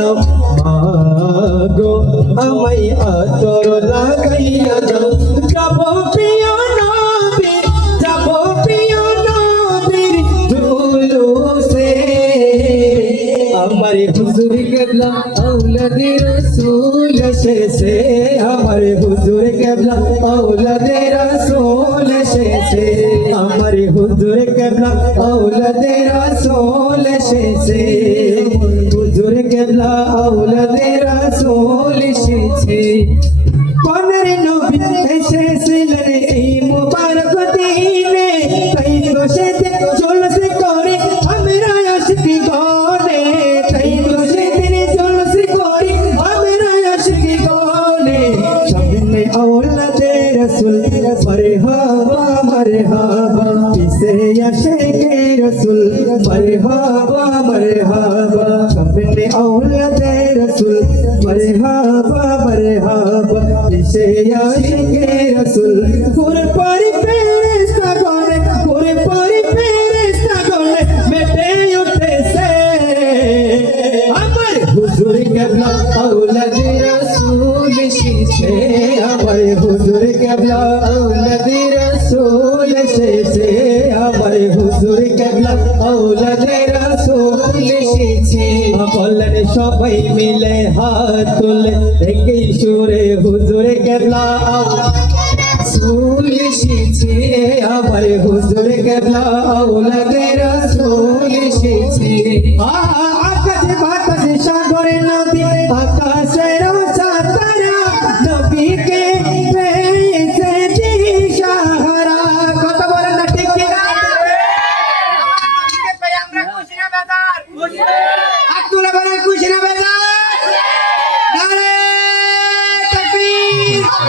যাও মাগো, আমায় আতর লাগাইয়া যাও যাব প্রিয় নবী যাব প্রিয় নবীর দুলুসে আমার হুজুর কেবলা আওলাদে রাসূল শেষে আমার হুজুর কেবলা আওলাদে রাসূল শেষে আমার হুজুর কেবলা আউলাদে রসুল শেষে হুজুর কেবলা আউলাদে রসুল শেষে পনেরো নবী এসেছিলেন এই মুবারক দিনে। তাই দোষেতে জলসে করে আমরা আশকি গনে আশিকে রসুল, মরহাবা মরহাবা। সামনে আওলাদে রসুল, মরহাবা মরহাবা। কিসে আশিকে রসুল ফুল পরি ফেরেশতা গনে ফুল পরি ফেরেশতা গনে মেটে উঠেছে। আমার হুজুর কেবলা আওলাদে রসুল শিশে আমার হুজুর কেবলা আওলাদে রসুল শিশে আওলাদে রসুল শিশে বললেন সবাই মিলে হাত তুলে একই সুরে হুজুর কেবলা। রসুল শিশে আমার হুজুর কেবলা। আওলাদে রসুল শিশে আকাশে বাতাসে সাগরে নদী আকাশের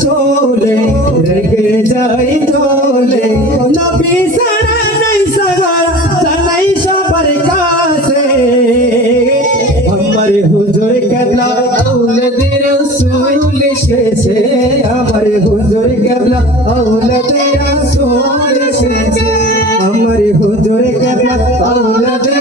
সোলে রেগে যাই জলে নবী সারা নাই সাগারা জানাই সবার কাছে। আমার হুজুর কেবলা আউলাদে রসুল শেষে আমার হুজুর কেবলা আউলাদে রসুল শেষে আমার হুজুর কেবলা আউলাদে